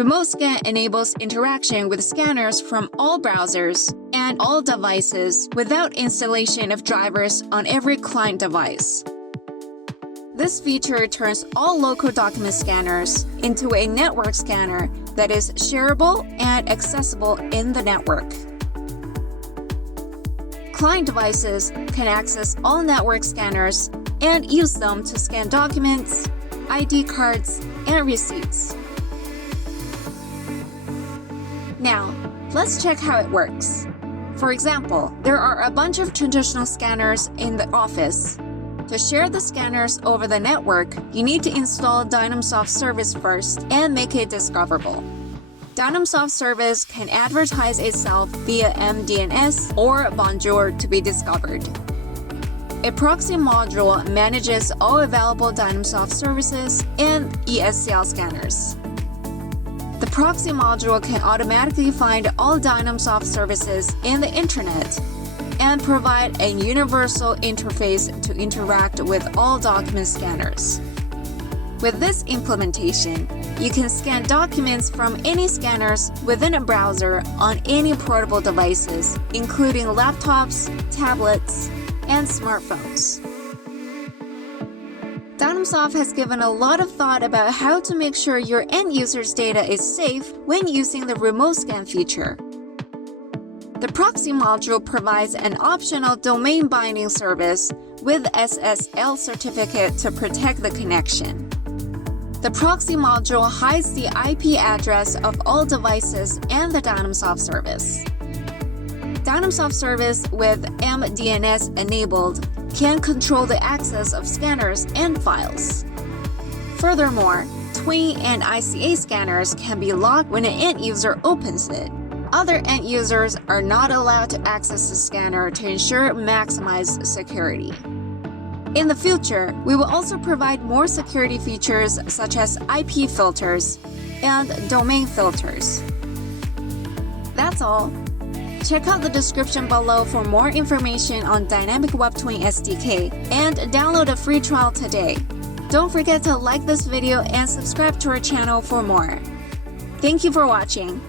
Remote Scan enables interaction with scanners from all browsers and all devices without installation of drivers on every client device. This feature turns all local document scanners into a network scanner that is shareable and accessible in the network. Client devices can access all network scanners and use them to scan documents, ID cards, and receipts. Now, let's check how it works. For example, there are a bunch of traditional scanners in the office. To share the scanners over the network, you need to install Dynamsoft Service first and make it discoverable. Dynamsoft Service can advertise itself via MDNS or Bonjour to be discovered. A proxy module manages all available Dynamsoft services and ESCL scanners. The proxy module can automatically find all Dynamsoft services in the internet and provide a universal interface to interact with all document scanners. With this implementation, you can scan documents from any scanners within a browser on any portable devices, including laptops, tablets, and smartphones. Dynamsoft has given a lot of thought about how to make sure your end user's data is safe when using the Remote Scan feature. The proxy module provides an optional domain binding service with SSL certificate to protect the connection. The proxy module hides the IP address of all devices and the Dynamsoft service. Dynamsoft Service with MDNS enabled can control the access of scanners and files. Furthermore, Twin and ICA scanners can be locked when an end user opens it. Other end users are not allowed to access the scanner to ensure maximized security. In the future, we will also provide more security features such as IP filters and domain filters. That's all. Check out the description below for more information on Dynamic Web Twin SDK and download a free trial today. Don't forget to like this video and subscribe to our channel for more. Thank you for watching.